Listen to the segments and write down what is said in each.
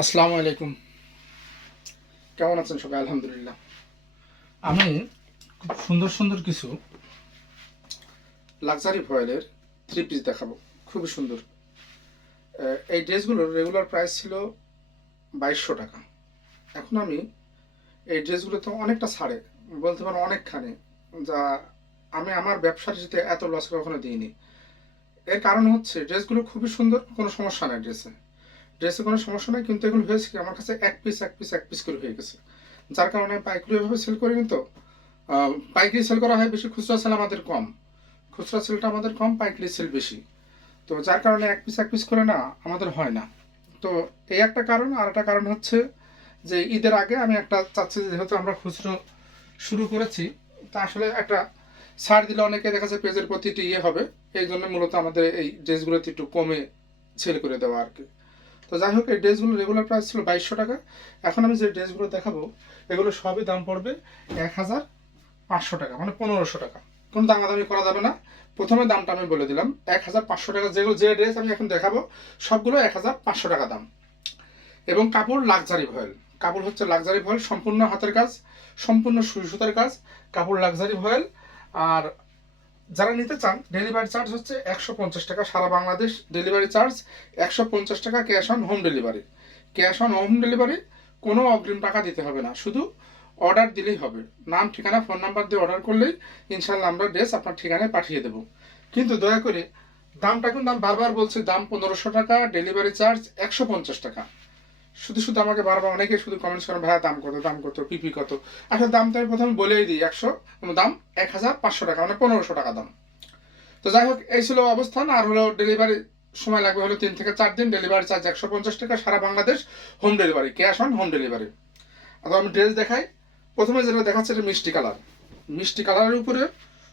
আসসালামু আলাইকুম। কেমন আছেন সবাই? আলহামদুলিল্লাহ। আমি খুব সুন্দর সুন্দর কিছু লাক্সারি ভয়েলের থ্রি পিস দেখাবো। খুবই সুন্দর। এই ড্রেসগুলোর রেগুলার প্রাইস ছিল 2200 টাকা। এখন আমি এই ড্রেসগুলোতে অনেকটা ছাড়ে, বলতে পারো অনেকখানি, যা আমি আমার ব্যবসার সাথে এত লস কখনো দিইনি। এর কারণ হচ্ছে ড্রেসগুলো খুবই সুন্দর, কোনো সমস্যা নাই ড্রেসে কোনো সমস্যা নাই, কিন্তু এগুলো হয়েছে কি আমার কাছে এক পিস এক পিস এক পিস করে হয়ে গেছে, যার কারণে পাইকারি ভাবে সেল করিনি। তো পাইকারি সেল করা হয় বেশি, খুচরা সেল আমাদের কম। খুচরা সেলটা আমাদের কম, পাইকারি সেল বেশি। তো যার কারণে এক পিস করে না আমাদের হয় না। তো এই একটা কারণ। আর একটা কারণ হচ্ছে যে ঈদের আগে আমি একটা চাচ্ছি, যেহেতু আমরা খুচরো শুরু করেছি, তা আসলে একটা ছাড় দিলে অনেকে দেখা যাচ্ছে পেজের প্রতিটি ইয়ে হবে। এই জন্য মূলত আমাদের এই ড্রেসগুলোতে একটু কমে সেল করে দেওয়া আর কি। তো যাই হোক, এই ড্রেসগুলো রেগুলার প্রাইস ছিল 2200 টাকা। এখন আমি যে ড্রেসগুলো দেখাবো এগুলো সবই দাম পড়বে 1500 টাকা, মানে 1500 টাকা। কোনো দামাদামি করা যাবে না। প্রথমে দামটা আমি বলে দিলাম 1500 টাকা। যেগুলো যে ড্রেস আমি এখন দেখাবো সবগুলো 1500 টাকা দাম। এবং কাপড় লাক্সারি ভয়েল। কাপড় হচ্ছে লাক্সারি ভয়েল, সম্পূর্ণ হাতের কাজ, সম্পূর্ণ সুই সুতার কাজ, কাপড় লাক্সারি ভয়েল। আর যারা নিতে চান, ডেলিভারি চার্জ হচ্ছে 150 টাকা, সারা বাংলাদেশ ডেলিভারি চার্জ 150 টাকা, cash on home delivery. Cash on home delivery, কোনো অগ্রিম টাকা দিতে হবে না, শুধু অর্ডার দিলেই হবে। নাম, ঠিকানা, ফোন নাম্বার দিয়ে অর্ডার করলেই ইনশাল্লাহ আমরা ড্রেস আপনার ঠিকানায় পাঠিয়ে দেবো। কিন্তু দয়া করে দামটা, কিন্তু আমি বারবার বলছি, দাম 1500 টাকা, ডেলিভারি চার্জ 150 টাকা। শুধু শুধু আমাকে বারবার অনেকে শুধু কমেন্টস করেন, ভাইয়া দাম কত, দাম কত, পিপি কত। আসলে দামটা আমি প্রথমে বলেই দিই, দাম 1500 টাকা, মানে 1500 টাকা দাম। তো যাই হোক, এই ছিল অবস্থান। আর হলো ডেলিভারি সময় লাগবে হলো 3 থেকে 4 দিন। ডেলিভারি চার্জ 150 টাকা, সারা Bangladesh home delivery, cash on home delivery. আর আমি ড্রেস দেখাই। প্রথমে যেটা দেখাচ্ছে এটা মিষ্টি কালার। মিষ্টি কালারের উপরে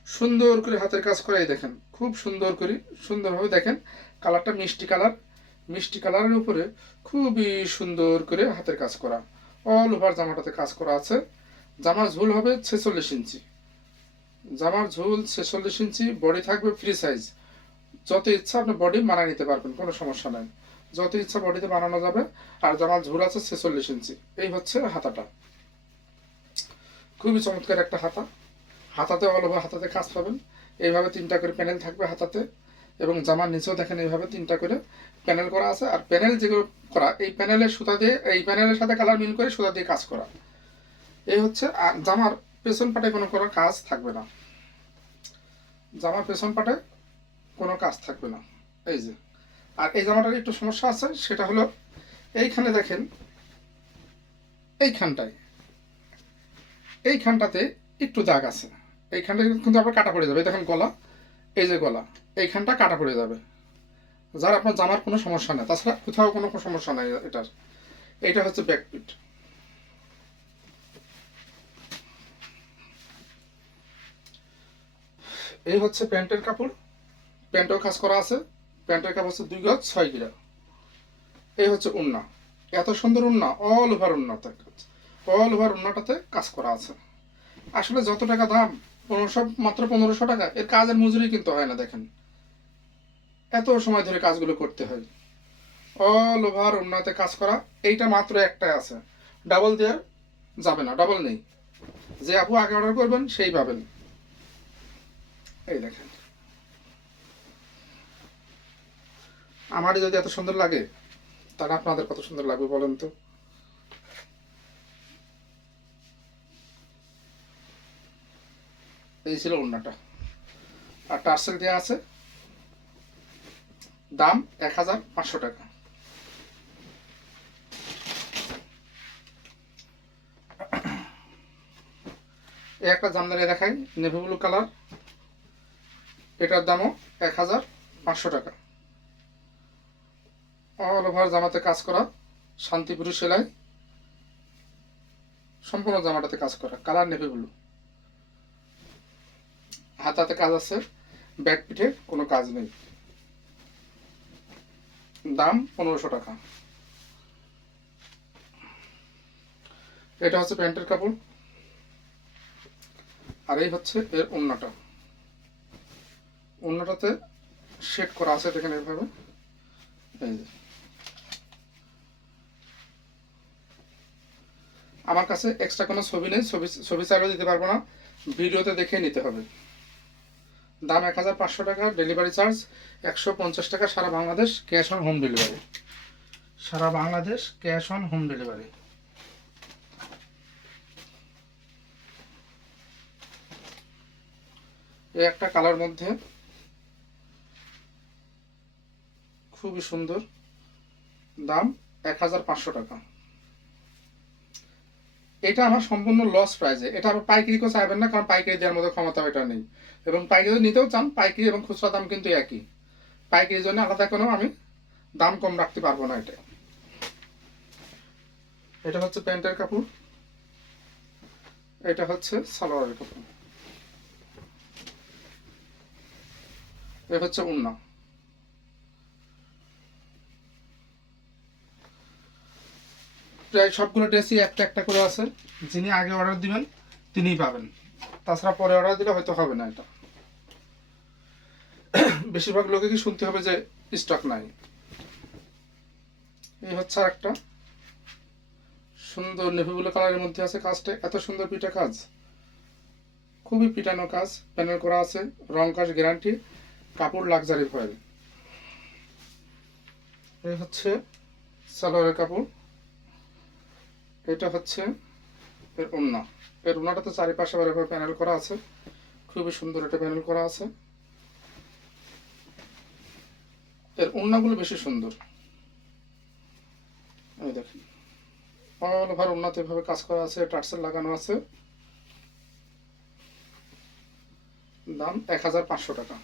সুন্দর করে হাতের কাজ করে, দেখেন খুব সুন্দর করে, সুন্দরভাবে দেখেন কালারটা মিষ্টি কালার। মিষ্টি কালারের উপরে খুবই সুন্দর করে হাতের কাজ করা, অল ওভার জামাটাতে কাজ করা আছে। জামার ঝুল হবে 46 ইঞ্চি। জামার ঝুল 46 ইঞ্চি, বডি থাকবে ফ্রি সাইজ। যত ইচ্ছা আপনি বডি মানায় নিতে পারবেন, কোনো সমস্যা নাই। যত ইচ্ছা বডিতে বানানো যাবে। আর জামার ঝুল আছে 46 ইঞ্চি। এই হচ্ছে হাতাটা, খুবই চমৎকার একটা হাতা। হাতাতে অল ওভার হাতাতে কাজ পাবেন। এইভাবে 3টা করে প্যানেল থাকবে হাতাতে। এবং জামার নিচেও দেখেন এইভাবে 3টা করে প্যানেল করা আছে। আর প্যানেল যেগুলো করা, এই প্যানেলের সুতা দিয়ে, এই প্যানেলের সাথে কালার মিল করে সুতা দিয়ে কাজ করা। এই হচ্ছে। আর জামার পেছন পাটে কোনো কোনো কাজ থাকবে না। জামার পেছন পাটে কোনো কাজ থাকবে না। এই যে। আর এই জামাটার একটু সমস্যা আছে, সেটা হলো এইখানে দেখেন, এইখানটায়, এইখানটাতে একটু দাগ আছে। এইখানটা কিন্তু আবার কাটা পড়ে যাবে। দেখেন গলা, এই যে গলা, এইখানটা কাটা পড়ে যাবে। যার আপনার জামার কোনো সমস্যা নেই, তাছাড়া কোথাও কোনো সমস্যা নাই এটার। এইটা হচ্ছে ব্যাকপিট। এই হচ্ছে প্যান্টের কাপড়। প্যান্টেও কাজ করা আছে। প্যান্টের কাপড় হচ্ছে 2 গজ 6 গিরা। এই হচ্ছে উন্না। এত সুন্দর উন্না, অল ওভার উন্নাতে কাজ, অল ওভার উন্নাটাতে কাজ করা আছে। আসলে যত টাকা দাম, 1500, মাত্র 1500 টাকা, এর কাজের মজুরি কিন্তু হয় না। দেখেন এত সময় ধরে কাজগুলো করতে হয়, অল ওভার উন্নাতে কাজ করা। এইটা মাত্র একটাই আছে, ডাবল দেওয়ার যাবে না, ডাবল নেই। যে আপু আগে অর্ডার করবেন সেই পাবেন। এই দেখেন, আমারই যদি এত সুন্দর লাগে, তাহলে আপনাদের কত সুন্দর লাগবে বলেন তো। এই ছিল ওড়নাটা। আর টার্সেল দেওয়া আছে, দাম 1500 টাকা। এই একটা জামদানি দেখাই, নেভি ব্লু কালার। এটার দামও 1500 টাকা। অল ওভার জামাতে কাজ করা, শান্তিপুরি সেলাই, সম্পূর্ণ জামাটাতে কাজ করা, কালার নেভি ব্লু। হাতাতে কাজ আছে, ব্যাক পিঠে কোনো কাজ নেই। দাম 1500 টাকা। এটা হচ্ছে প্যান্টের কাপড়। আর এই হচ্ছে এর ওড়নাটা। ওড়নাটাতে শেড করা আছে, দেখেন এইভাবে। এই যে আমার কাছে এক্সট্রা কোনো ছবি নেই, ছবি চাইলেও দিতে পারবো না, ভিডিওতে দেখে নিতে হবে। দাম 1500 টাকা, ডেলিভারি চার্জ 150 টাকা, সারা Bangladesh cash on home delivery. সারা Bangladesh cash on home delivery. এই একটা কালার মধ্যে খুবই সুন্দর, দাম 1500 টাকা। এটা আমার সম্পূর্ণ লস প্রাইজে, এটা আবার পাইকারি কেউ চাইবেন না, কারণ পাইকারি দেওয়ার মতো ক্ষমতা এটা নেই। এবং পাইকারি নিতেও চান, পাইকারি এবং খুচরা দাম কিন্তু একই। পাইকারির জন্য আলাদা কোনো আমি দাম কম রাখতে পারবো না। এটা হচ্ছে প্যান্টের কাপড়, এটা হচ্ছে সালোয়ারের কাপড়, এটা হচ্ছে ওড়না। প্রায় সবগুলো ড্রেসই একটা একটা করে আছে, যিনি আগে অর্ডার দিবেন তিনিই পাবেন, তাছাড়া পরে অর্ডার দিলে হয়তো হবে না। এটা বেশিরভাগ লোকে কি শুনতে হবে যে স্টক নাই। এই হচ্ছে একটা সুন্দর নেভি ব্লু কালারের মধ্যে আছে, কাজটা এত সুন্দর পিটা কাজ, খুবই পিটানো কাজ, প্যানেল করা আছে, রং কাজ গ্যারান্টি, কাপড় লাক্সারি ফয়েল। এই হচ্ছে সালোয়ারের কাপড়, এটা হচ্ছে এর ওড়না। এর ওড়নাটাতে চারিপাশে আবার এভাবে প্যানেল করা আছে, খুবই সুন্দর একটা প্যানেল করা আছে। এর ওড়নাগুলো বেশি সুন্দর, এই দেখেন অল ওভার ওড়নাতে এভাবে কাজ করা আছে, টার্সেল লাগানো আছে। দাম 1500 টাকা।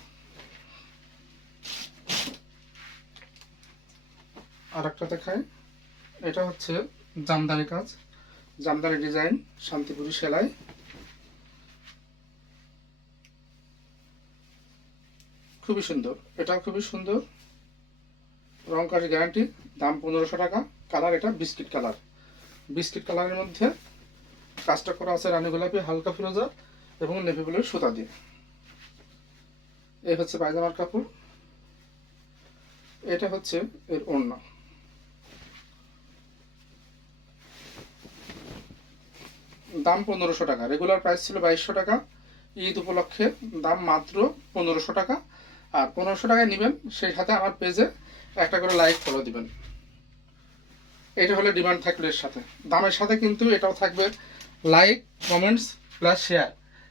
আর একটা দেখায়, এটা হচ্ছে জামদানি কাজ, জামদানি ডিজাইন, শান্তিপুরি সেলাই, খুবই সুন্দর, এটাও খুবই সুন্দর, রং কাজ গ্যারান্টি। দাম 1500 টাকা। কালার এটা বিস্কিট কালার, বিস্কিট কালারের মধ্যে কাজটা করা আছে রানী গোলাপি, হালকা ফিরোজা এবং নেভি ব্লুর সুতা দিয়ে। এই হচ্ছে পায়জামার কাপড়, এটা হচ্ছে এর ওড়না। দাম 1500 টাকা, রেগুলার প্রাইস ছিল 2200 টাকা, ঈদ উপলক্ষে দাম মাত্র 1500 টাকা। আর 1500 টাকায় নেবেন, সেই সাথে আমার পেজে একটা করে লাইক ফলো দিবেন। এটা হলে ডিমান্ড থাকলে এর সাথে, দামের সাথে কিন্তু এটাও থাকবে, লাইক কমেন্টস প্লাস শেয়ার,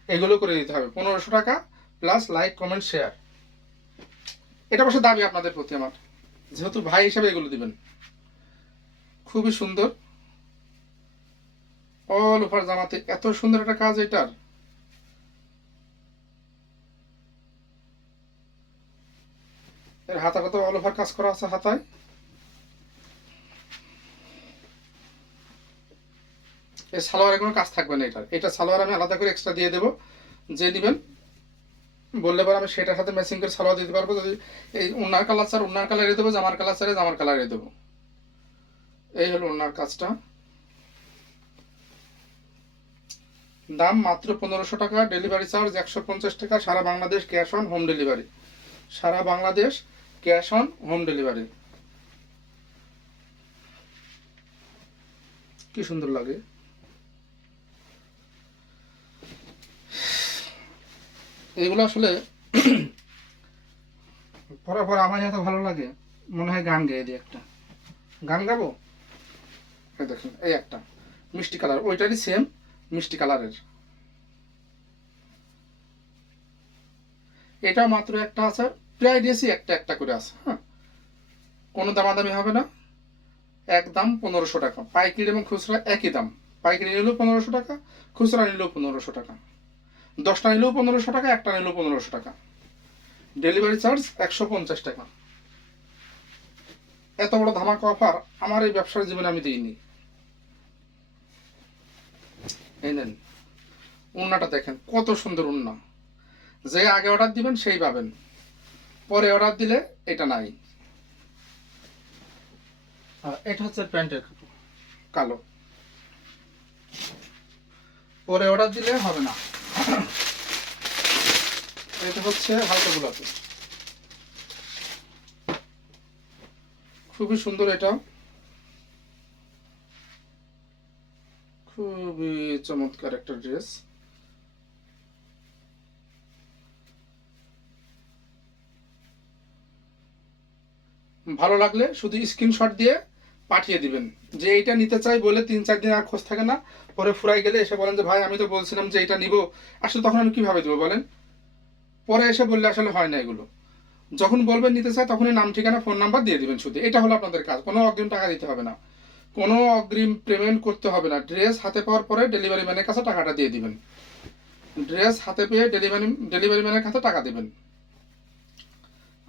এগুলো করে দিতে হবে। 1500 টাকা প্লাস লাইক কমেন্ট শেয়ার, এটা অবশ্য দাবি আপনাদের প্রতি আমার, যেহেতু ভাই হিসাবে এগুলো দিবেন। খুবই সুন্দর, অল ওভার জামাতে এত সুন্দর একটা কাজ এটার। এর হাতাটা অল ওভার কাজ করা আছে হাতায়। এই সালোয়ারে কোনো কাজ থাকবে না, এটা সালোয়ার আমি আলাদা করে এক্সট্রা দিয়ে দেবো, যে নেবেন বললে পরে আমি সেটার সাথে ম্যাচিং করে সালোয়ার দিতে পারবো। যদি এই ওনার কালার চার ওনার কালারে দেবো, জামার কালার চারে জামার কালারে দেবো। এই হলো ওনার কাজটা। দাম মাত্র 1500 টাকা, ডেলিভারি চার্জ 150 টাকা, সারা Bangladesh cash on home delivery. সারা Bangladesh cash on home delivery. কি সুন্দর লাগে, এগুলো আসলে পরে পরে আমার এত ভালো লাগে, মনে হয় গান গেয়ে দিই, একটা গান গাবো। এই দেখুন এই একটা মিষ্টি কালার, ওইটারই সেম মিষ্টি কালারের, এটা মাত্র একটা আছে, প্রায় ড্রেসই একটা একটা করে আছে। হ্যাঁ, কোনো দামাদামি হবে না, একদম 1500 টাকা, পাইকারি এবং খুচরা একই দাম। পাইকারি নিলেও 1500 টাকা, খুচরা নিলেও 1500 টাকা, 10টা নিলেও 1500 টাকা, একটা নিলেও 1500 টাকা, ডেলিভারি চার্জ 150 টাকা। এত বড় ধামাকা অফার আমার এই ব্যবসার জীবনে আমি দিইনি। এই নেন ওড়নাটা দেখেন কত সুন্দর ওড়না, যে আগে অর্ডার দিবেন সেই পাবেন, পরে অর্ডার দিলে এটা নাই। এটা হচ্ছে প্যান্টের কাপড়, কালো, পরে অর্ডার দিলে হবে না। এটা হচ্ছে হালকা গোলাপি, খুবই সুন্দর, এটা খুবই চমৎকার একটা ড্রেস। ভালো লাগলে শুধু স্ক্রিনশট দিয়ে পাঠিয়ে দিবেন যে এইটা নিতে চাই বলে 3-4 দিন আর খোঁজ থাকে না, পরে ফুরাই গেলে এসে বলেন যে ভাই আমি তো বলছিলাম যে এটা নিব, আসলে তখন আমি কিভাবে দেবো বলেন? পরে এসে বললে আসলে হয় না এগুলো। যখন বলবেন নিতে চাই তখনই নাম ঠিকানা ফোন নাম্বার দিয়ে দিবেন শুধু, এটা হলো আপনাদের কাজ। কোনো অগ্রিম টাকা দিতে হবে না, কোনো অগ্রিম পেমেন্ট করতে হবে না। ড্রেস হাতে পাওয়ার পরে ডেলিভারি ম্যানের কাছে টাকাটা দিয়ে দিবেন। ড্রেস হাতে পেয়ে ডেলিভারি ম্যানের কাছে টাকা দিবেন।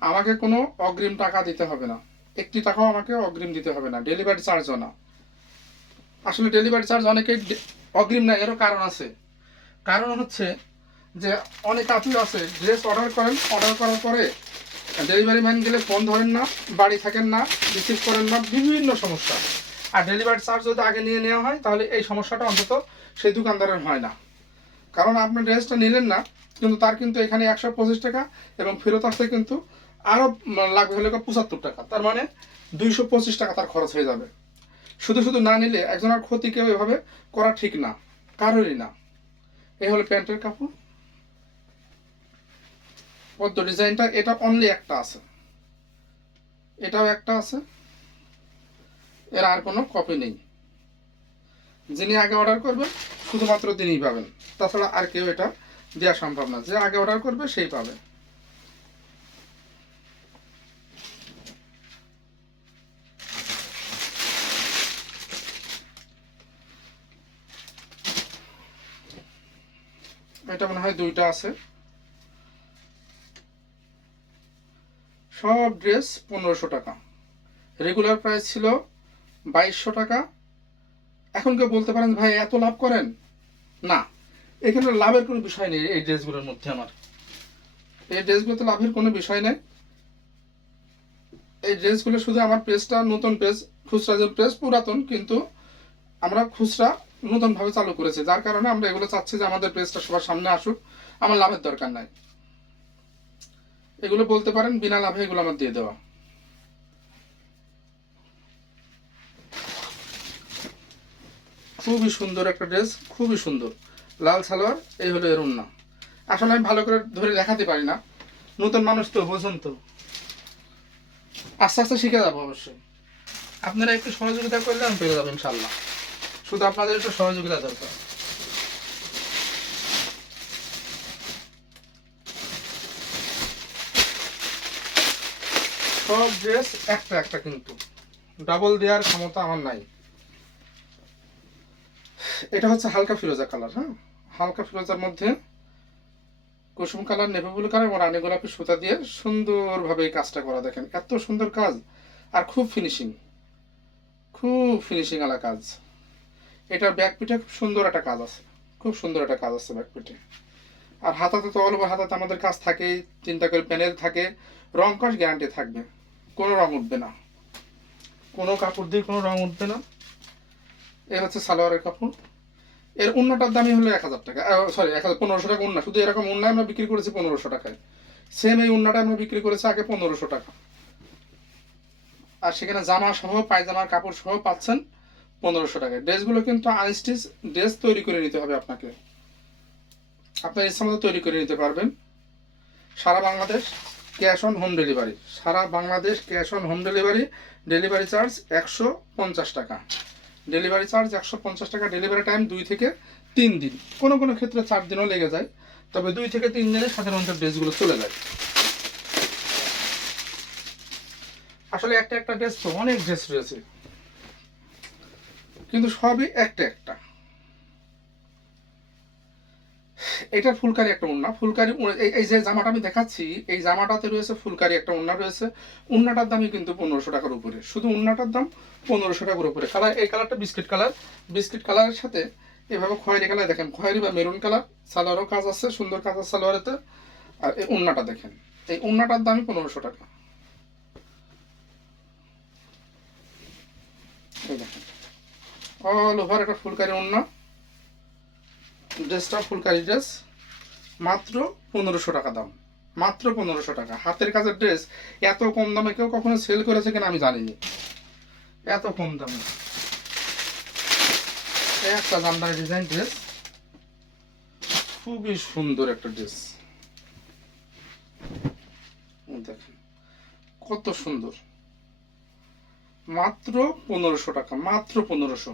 আমাকে কোনো অগ্রিম টাকা দিতে হবে না, একটি টাকাও আমাকে অগ্রিম দিতে হবে না, ডেলিভারি চার্জও না। আসলে ডেলিভারি চার্জ অনেকেই অগ্রিম না, এরও কারণ আছে। কারণ হচ্ছে যে অনেক আপু আছে ড্রেস অর্ডার করেন, অর্ডার করার পরে ডেলিভারি ম্যান গেলে ফোন ধরেন না, বাড়ি থাকেন না, রিসিভ করেন না, বিভিন্ন সমস্যা। আর ডেলিভারি চার্জ যদি আগে নিয়ে নেওয়া হয় তাহলে এই সমস্যাটা অন্তত সেই দোকানদারের হয় না। কারণ আপনি ড্রেসটা নিলেন না, কিন্তু তার কিন্তু এখানে 125 টাকা এবং ফেরত আসতে কিন্তু আরও লাগবে হলে 75 টাকা, তার মানে 225 টাকা তার খরচ হয়ে যাবে। শুধু শুধু না নিলে একজনের ক্ষতি কেউ এভাবে করা ঠিক না, কারোরই না। এই হলো প্যান্টের কাপড়। পদ্ম ডিজাইনটা এটা অনলি একটা আছে, এটাও একটা আছে, এর আর কোনো কপি নেই। যিনি আগে অর্ডার করবেন শুধুমাত্র তিনিই পাবেন, তাছাড়া আর কেউ এটা দেওয়া সম্ভব না। যে আগে অর্ডার করবে সেই পাবে। এটা মনে হয় 2টা আছে। সব ড্রেস 1500 টাকা, রেগুলার প্রাইস ছিল 2200 টাকা। এখন কেউ বলতে পারেন ভাই এত লাভ করেন? না, এখানে লাভের কোনো বিষয় নেই। এই ড্রেসগুলোর মধ্যে আমার এই ড্রেসগুলোতে লাভের কোনো বিষয় নেই। এই ড্রেসগুলো শুধু আমার পেজটা নতুন পেজ, খুচরা যে পেজ পুরাতন, কিন্তু আমরা খুচরা নতুনভাবে চালু করেছি, যার কারণে আমরা এগুলো চাচ্ছি যে আমাদের পেজটা সবার সামনে আসুক। আমার লাভের দরকার নাই, এগুলো বলতে পারেন বিনা লাভে এগুলো আমার দিয়ে দেওয়া। খুবই সুন্দর একটা ড্রেস, খুবই সুন্দর, লাল সালোয়ার, এই হলো এর ওড়না। আসলে আমি ভালো করে ধরে দেখাতে পারি না, নতুন মানুষ তো, বোঝেন তো, আস্তে আস্তে শিখে যাবো অবশ্যই। আপনারা একটু সহযোগিতা করলে আমি পেরে যাবো ইনশাল্লাহ, শুধু আপনাদের একটু সহযোগিতা দরকার। সব ড্রেস একটা একটা, কিন্তু ডাবল দেওয়ার ক্ষমতা আমার নাই। এটা হচ্ছে হালকা ফিরোজা কালার, হ্যাঁ, হালকা ফিরোজার মধ্যে কুসুম কালার, নেভি ব্লু কালার এবং রানী গোলাপি সুতা দিয়ে সুন্দরভাবে এই কাজটা করা। দেখেন এত সুন্দর কাজ, আর খুব ফিনিশিং, খুব ফিনিশিং আলা কাজ। এটার ব্যাক পিঠে খুব সুন্দর একটা কাজ আছে, খুব সুন্দর একটা কাজ আছে ব্যাক পিঠে। আর হাতাতে তো অল ওভার হাতাতে আমাদের কাজ থাকেই, চিন্তা করে প্যানেল থাকে, রং কস গ্যারান্টি থাকবে, কোনো রং উঠবে না, কোনো কাপড় দিয়ে কোনো রং উঠবে না। এ হচ্ছে সালোয়ারের কাপড়। এর উন্নাটার দামই হলো 1000 টাকা, সরি 1500 টাকা উন্না। শুধু এরকম উন্না আমরা বিক্রি করেছি 1500 টাকায়। সেম এই উন্নাটা আমরা বিক্রি করেছি আগে 1500 টাকা। আর সেখানে জামা সহ, পায়জামার কাপড় সহ পাচ্ছেন 1500 টাকায়। ড্রেসগুলো কিন্তু আনস্টিচ ড্রেস তৈরি করে নিতে হবে আপনাকে, আপনার ইচ্ছা মতো তৈরি করে নিতে পারবেন। সারা Bangladesh cash on home delivery, সারা Bangladesh cash on home delivery. Delivery charge 150 টাকা, ডেলিভারি চার্জ 150 টাকা। ডেলিভারি টাইম 2 থেকে 3 দিন, কোনো কোনো ক্ষেত্রে 4 দিনও লেগে যায়, তবে 2 থেকে 3 দিনে সাধারণত ড্রেসগুলো চলে যায়। আসলে একটা একটা ড্রেস তো অনেক ড্রেস রয়েছে, কিন্তু সবই একটা একটা। এটা ফুলকারি একটা ওড়না, ফুলকারি এই যে জামাটা আমি দেখাচ্ছি, এই জামাটাতে রয়েছে ফুলকারি একটা ওড়না রয়েছে। ওড়নাটার দামই কিন্তু 1500 টাকার উপরে, শুধু ওড়নাটার দাম 1500 টাকার উপরে। কালার, এই কালারটা বিস্কিট কালার, বিস্কিট কালারের সাথে এভাবে খয়েরি কালার, দেখেন খয়েরি বা মেরুন কালার। সালোয়ারও কাজ আছে, সুন্দর কাজ আছে সালোয়ারেতে। আর এই ওড়নাটা দেখেন, এই ওড়নাটার দামই 1500 টাকা। এই দেখেন অল ওভার একটা ফুলকারি ওড়না, ড্রেসটা ফুলকারি ড্রেস, মাত্র 1500 টাকা দাম, মাত্র 1500 টাকা। হাতের কাজের ড্রেস এত কম দামে কেউ কখনো সেল করেছে কিনা আমি জানিনি, এত কম দামে। এই একটা জামদানি ডিজাইন ড্রেস, খুবই সুন্দর একটা ড্রেস। দেখেন কত সুন্দর, মাত্র 1500 টাকা, মাত্র 1500।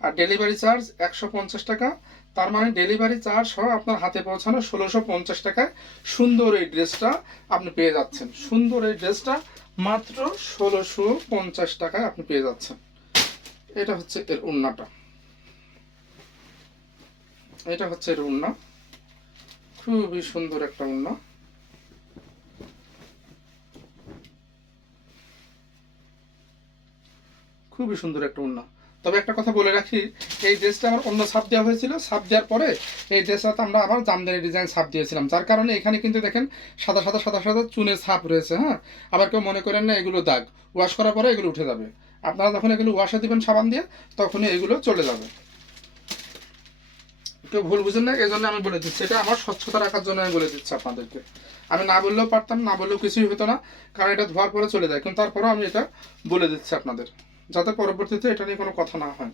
আর ডেলিভারি চার্জ 150 টাকা। তার মানে ডেলিভারি চার্জ সহ আপনার হাতে পৌঁছানো 1650 টাকায় সুন্দর এই ড্রেসটা আপনি পেয়ে যাচ্ছেন। সুন্দর এই ড্রেসটা মাত্র 1650 টাকায় আপনি পেয়ে যাচ্ছেন। এটা হচ্ছে এর ওড়নাটা, এটা হচ্ছে এর ওড়না, খুবই সুন্দর একটা ওড়না। খুবই সুন্দর একটা ওড়না। তবে একটা কথা বলে রাখি, এই ড্রেসটা আমার অন্য ছাপ দেওয়া হয়েছিল, ছাপ দেওয়ার পরে এই ড্রেসটাতে আমরা আবার জামদানি ডিজাইন ছাপ দিয়েছিলাম, যার কারণে এখানে কিন্তু দেখেন সাদা সাদা সাদা সাদা চুনের ছাপ রয়েছে। হ্যাঁ, আবার কেউ মনে করেন না এগুলো দাগ, ওয়াশ করার পরে এগুলো উঠে যাবে। আপনারা যখন এগুলো ওয়াশে দিবেন সাবান দিয়ে, তখনই এগুলো চলে যাবে। কেউ ভুল বুঝেন না, এই জন্য আমি বলে দিচ্ছি, এটা আমার স্বচ্ছতা রাখার জন্য আমি বলে দিচ্ছি আপনাদেরকে। আমি না বললেও পারতাম, না বললেও কিছুই হতো না, কারণ এটা ধোয়ার পরে চলে যায়, কিন্তু তারপরেও আমি এটা বলে দিচ্ছি আপনাদের, যাতে পরবর্তীতে এটা নিয়ে কোনো কথা না হয়।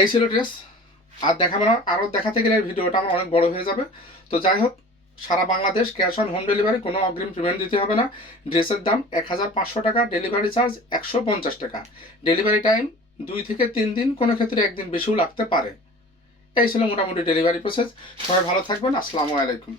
এই ছিল ড্রেস। আর দেখাবো না, আরও দেখাতে গেলে ভিডিওটা আমার অনেক বড় হয়ে যাবে। তো যাই হোক, সারা Bangladesh cash on home delivery, কোনো অগ্রিম পেমেন্ট দিতে হবে না। ড্রেসের দাম 1500 টাকা, ডেলিভারি চার্জ 150 টাকা। ডেলিভারি টাইম 2 থেকে 3 দিন, কোনো ক্ষেত্রে একদিন বেশিও লাগতে পারে। এই ছিল মোটামুটি ডেলিভারি প্রসেস। সবাই ভালো থাকবেন, আসসালামু আলাইকুম।